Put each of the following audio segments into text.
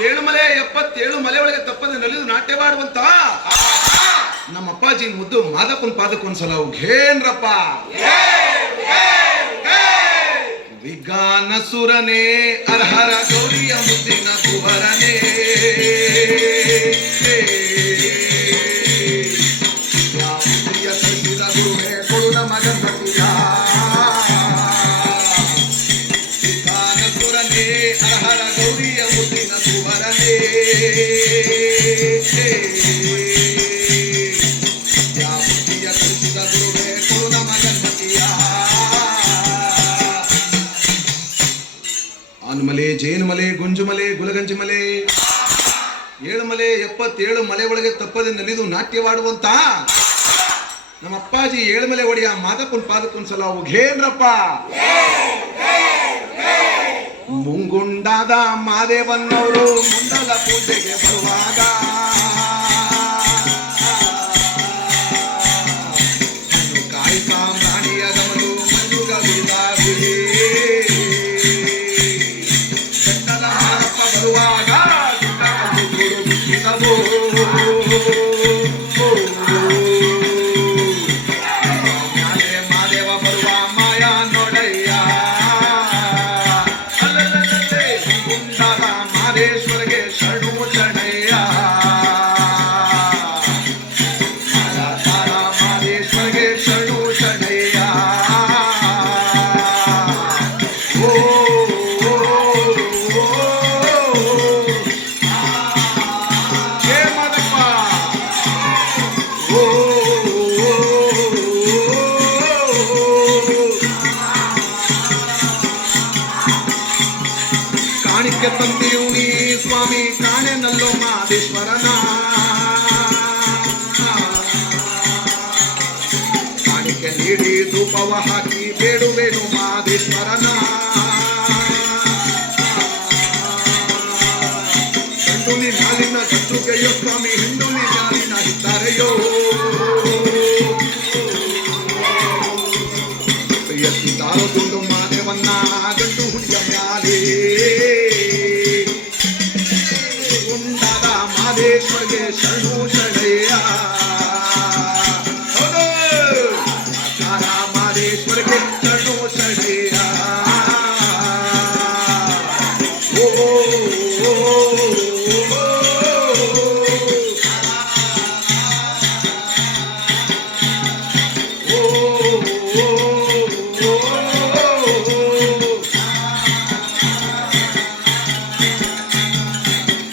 ಏಳುಮಲೆ 77 ಮಲೆ ಒಳಗೆ ತಪ್ಪದೆ ನಲಿದು ನಾಟ್ಯವಾಡುವಂತ ನಮ್ಮ ಅಪ್ಪಾಜಿ ಮುದ್ದು ಮಾದಪ್ಪನ ಪಾದಕ್ಕೊಂದ್ಸಲ ಘೇನ್ರಪ್ಪ. ವಿಗಾನ ಸುರನೇ ಅರ್ಹರ ಗೌರಿಯ ಮುದ್ದಿನ ಸುವರನೇ ಕಳಿಸಿದ ಗುರುವೇ ಕೊಡುನ ಮಗಂಬತಿಯ. ವಿಗಾನ ಸುರನೇ ಅರ್ಹರ ಗೌರಿಯ ಮುದ್ದಿನ ಸುವರನೇ ಕಳಿಸಿದ ಗುರುವೇ ಕೊಡುನ ಮಗಂಬತಿಯ. ಆನುಮಲೆ ಜೇನುಮಲೆ ಗುಂಜುಮಲೆ ಗುಲಗಂಜಿಮಲೆ 7 ಮಲೆ 77 ಮಲೆ ಒಳಗೆ ತಪ್ಪದೆ ನಲಿದು ನಾಟ್ಯವಾಡುವಂತ ನಮ್ಮ ಅಪ್ಪಾಜಿ 7 ಮಲೆ ಒಡೆಯ ಮಾದಪ್ಪನ ಪಾದಕ್ಕೊಂದ್ಸಲ ಘೇನ್ರಪ್ಪ. ಮುಂಗುಂಡಾದ ಮಾದೇವನ್ನವರು ಮುಂಡಲ ಪೂಜೆಗೆ ಬರುವಾಗ ಕಾಯಿ ಸಾಮ್ರಾಣಿಯ ಗಮನು ಮಂಜುಗ ಗುರುದಾಗುಲೇ ಬರುವಾಗ ಮಾದೇವ ಬರುವ ಮಾಯ ನೋಡಯ್ಯ ಗುಂಡಾದ ಮಾದೇಶ್ವರಿಗೆ ಶರಣು ಶರಣಯ್ಯ. ಮಾದೇಶ್ವರಿಗೆ ಶರಣು ಶರಣಯ್ಯ. ಕಾಣಿಕೆ ತಂದೆಯು ನೀ ಸ್ವಾಮಿ ಕಾಣೆನಲ್ಲೋ ಮಾದೇಶ್ವರನ. ಕಾಣಿಕೆ ನೀಡಿ ಧೂಪವ ಹಾಕಿ ಬೇಡುವೆನು ಮಾದೇಶ್ವರನ. ಗಂಡುಲಿ ನಾಲಿನ ಗಂಡುಗೆಯೋ ಸ್ವಾಮಿ ಹಿಂಡುಲಿ ನಾಲಿನ ಇದ್ದಾರೆಯೋ. ಎತ್ತಿದ್ದಾರೋ ದುಂಡು ಮಾದೇವನ್ನ ಗಂಡು ಹುಡಿಯ ಮ್ಯಾಲೇ ಗುಂಡಾದ ಮಾದೇಶ್ವರಿಗೆ ಶರಣು ಶರಣಯ್ಯ. ಮಾದೇಶ್ವರಿಗೆ ಶರಣು ಶರಣಯ್ಯ.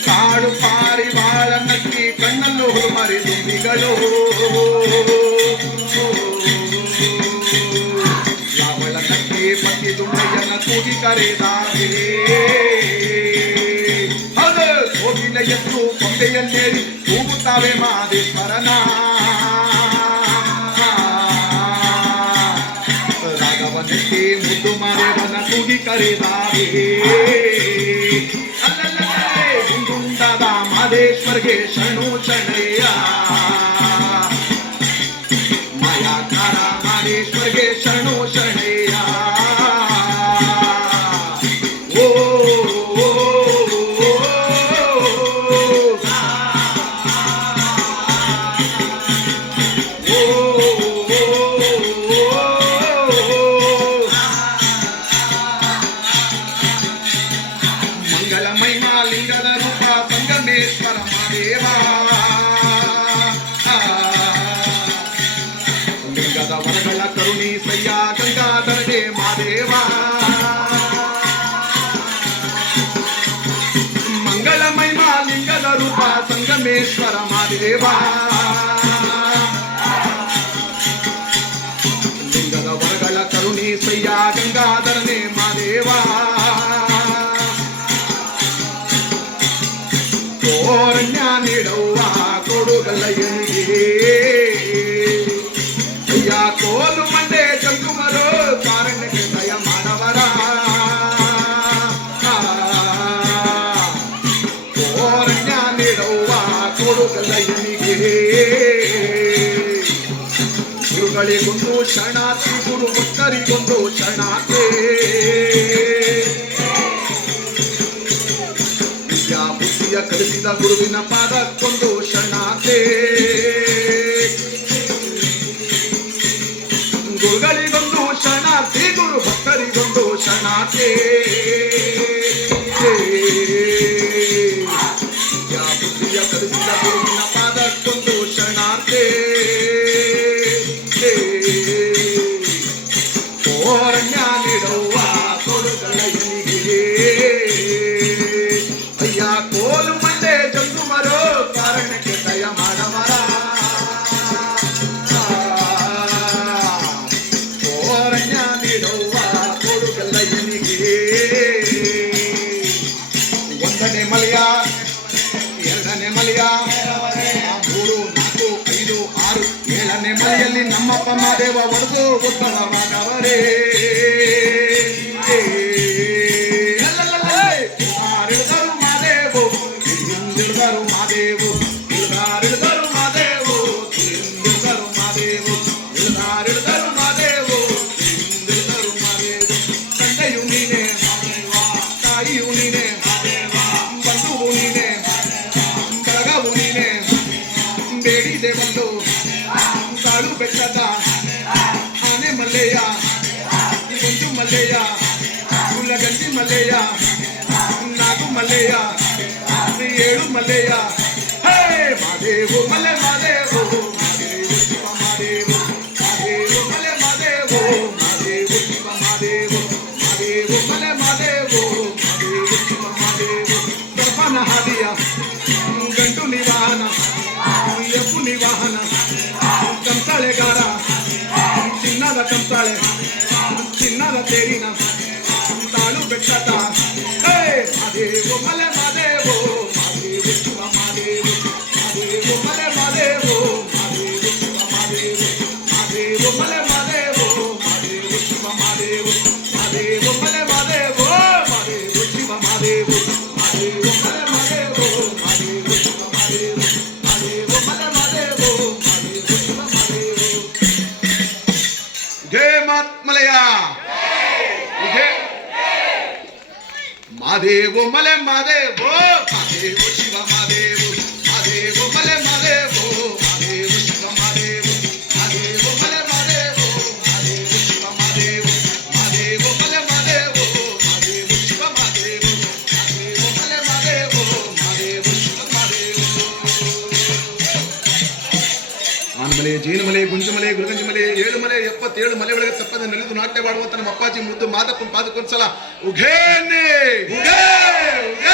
ಕಾಡು ಪಾರಿವಾಳ ನಕ್ಕಿ ಕಣ್ಣಲ್ಲೂ ಹುರುಮರಿ ದುಂಬಿಗಳು ಯಾವಳ ನಕ್ಕಿ ಪತಿ ದುಂಬಯ್ಯನ ಕೂಗಿ ಕರೆದಾವೆ. ಅದು ಕೋಗಿಲ ಎತ್ತು ಕೊಂಬೆಯನ್ನೇರಿ ಕೂಗುತ್ತಾವೆ ಮಾದೇಶ್ವರನ. ರಾಘವನಕ್ಕೆ ಮುದ್ದು ಮಾದೇವನ ಕೂಗಿ ಕರೆದಾವೆ. ಗುಂಡಾದ ಮಾದೇಶ್ವರಿಗೆ ಶರಣು ಶರಣಯ್ಯ. ಮಾಯಾಕಾರ ಮಾದೇಶ್ವರಿಗೆ ಶರಣು ಶರಣಯ್ಯ. ಓ ಮಂಗಳ ಮಹಿಮಾ ಲಿಂಗದ ರೂಪ ಸಂಗಮೇಶ್ವರ ಮಾದೇವ. ಲಿಂಗದ ವರಗಳ ಕರುಣಿ ಸಯ್ಯ ಗಂಗಾಧರನೇ ಮಾದೇವ. ಮಂಗಳ ಮಹಿಮಾ ಲಿಂಗದ ರೂಪ ಸಂಗಮೇಶ್ವರ ಮಾದೇವ. ಲಿಂಗದ ವರಗಳ ಕರುಣಿ ಸಯ್ಯ ಗಂಗಾಧರನೇ ಮಾದೇವ. ಕೋರಣ್ಯ ನೀಡವ್ವ ಕೊಡುಗಲ್ಲಯ್ಯನಿಗೆ ಅಯ್ಯ ಕೋಲು ಮಂಡೆ ಚಂದುಮರು ಕಾರಣಕ್ಕೆ ದಯ ಮಾಡವರ. ಕೋರಣ್ಯ ನೀಡವ್ವ ಕೊಡುಗಲ್ಲಯ್ಯನಿಗೆ ಗುರುಗಳಿಗೊಂದು ಶರಣಾರ್ಥಿ ಗುರು ಭಕ್ತರಿಗೊಂದು ಶರಣಾರ್ಥಿ. ವಿದ್ಯಾ ಬುದ್ಧಿಯ ಕಲಿಸಿದ ಗುರುವಿನ ಪಾದಕ್ಕೊಂದು ಶರಣಾರ್ಥೆ. ಗುರುಗಳಿಗೊಂದು ಶರಣಾರ್ಥಿ, ಗುರು ಭಕ್ತರಿಗೊಂದು ಶರಣಾರ್ಥಿ. ಬುದ್ಧಿಯ ಕಲಿಸಿದ ಗುರುವಿನ ಪಾದಕ್ಕೊಂದು ಶರಣಾರ್ಥಿ. ಕೋರಣ್ಯ ನೀಡುವ ಕೊಡುಗಳೆನಿಗೆ ಅಯ್ಯ ಕೋಲು ಮಂಡೆ ಜಂತು ಮರೋ ಕಾರಣಕ್ಕೆ ದಯ ಮಾಡಮರ. ಕೋರಣ್ಯ ನೀಡುವ ಕೊಡುಗಳೆನಿಗೆ ಒಂದನೇ ಮಲೆಯ ಎರಡನೇ ಮಲೆಯ 3, 4, 5, 6 7ನೇ ಮಲೆಯಲ್ಲಿ ನಮ್ಮಪ್ಪ ಮಾದೇವ ಹೊಡೆದು ಉತ್ತರವಾದವರೇ. ಇಳಿದರು ಮಾದೇವು ಹಿಂದಿಳಿದರು ಮಾದೇವು, ಇಳಿದಾರಿಳಿದರು ಮಾದೇವು ಹಿಂದಿಳಿದರು ಮಾದೇವು, ಇಳಿದಾರಿಳಿದರು ಮಾದೇವು ಹಿಂದಿಳಿದರು ಮಾದೇವು. ತಂದೆಯು ನೀನೆ, ತಾಯಿಯು ನೀನೆ, ಬಂಧುವು ನೀನೆ, ಬಳಗವು ನೀನೆ, ಬೇಡಿದೆ ಬಂದು ತಾಳು ಬೆಟ್ಟದ ಆನೆ ಮಲ್ಲೆಯ, ಗುಂಜು ಮಲ್ಲೆಯ, ಗುಲಗಂಜಿ ಮಲ್ಲೆಯ, ನಾಗು ಮಲ್ಲೆಯ, 7 ಮಲ್ಲೆಯ. ಹೇ ಮಾದೇವು ಮಲೆ ಮಾದೇವು, ಮಾದೇವು ಶಿವ ಮಾದೇವು, ಮಾದೇವು ಮಲೆ ಮಾದೇವು, ಮಾದೇವು ಶಿವ ಮಾದೇವು, ಮಾದೇವು ಮಲೆ ಮಾದೇವು, ಮಾದೇವು ಶಿವ ಮಾದೇವು. ದರ್ಪನ ಹಾದಿಯ ಗಂಟು ನಿವಾಹನ, ಎಪ್ಪು ನಿವಾಹನ, ಕಂಸಾಳೆಗಾರ ಚಿನ್ನದ ಕಂಸಾಳೆ, ಚಿನ್ನದ ತೇರಿನ ತಾಳು ಬೆಟ್ಟದ. ಹೇ ಮಾದೇವು ಮಲೆ ಮಾದೇವು, ಮಾದೇವು ಶಿವ ಮಾದೇವು, ಮಾದೇವು ಮಲೆ ಮಾದೇವು, ಮಾದೇವು ಶಿವ ಮಾದೇವು, ಮಾದೇವು ಮಲೆ ಮಾದೇವು, ಮಾದೇವು ಶಿವ ಮಾದೇವು, ಮಾದೇವು ಮಲೆ ಮಾದೇವು, ಮಾದೇವು ಶಿವ ಮಾದೇವು, ಮಾದೇವು ಮಲೆ ಮಾದೇವು, ಮಾದೇವು ಶಿವ ಮಾದೇವು, ಮಾದೇವು ಮಲೆ ಮಾದೇವು, ಮಾದೇವು ಶಿವ ಮಾದೇವು. ಜಯ ಮಾತ್ಮಲಯ. ಮಾದೇವು ಮಲೆ ಮಾದೇವು, ಮಾದೇವು ಶಿವ ಮಾದೇವು, ಮಾದೇವು ಮಲೆ ಮಾದೇವು, ಮಾದೇವು ಶಿವ ಮಾದೇವು, ಮಾದೇವು ಮಲೆ ಮಾದೇವು, ಮಾದೇವು ಶಿವ ಮಾದೇವು, ಮಾದೇವು ಮಲೆ ಮಾದೇವು, ಮಾದೇವು ಶಿವ ಮಾದೇವು, ಮಾದೇವು ಮಲೆ ಮಾದೇವು, ಮಾದೇವು ಶಿವ ಮಾದೇವು. ಆನಮಲೆ, ಜೇನುಮಲೆ, ಗುಂಜುಮಲೆ, ಗುಲಗಂಜಿಮಲೆ, 7 ಮಲೆ 77 ಮಲೆ ಒಳಗೆ ತಪ್ಪದೆ ನಲಿದು ನಾಟ್ಯವಾಡುವಂತ ನಮ್ಮ ಅಪ್ಪಾಜಿ ಮುದ್ದು ಮಾದಪ್ಪನ ಪಾದಕ್ಕೊಂದ್ಸಲ ಉಘೇನೆ ಉಘೇ ಉಘೇ.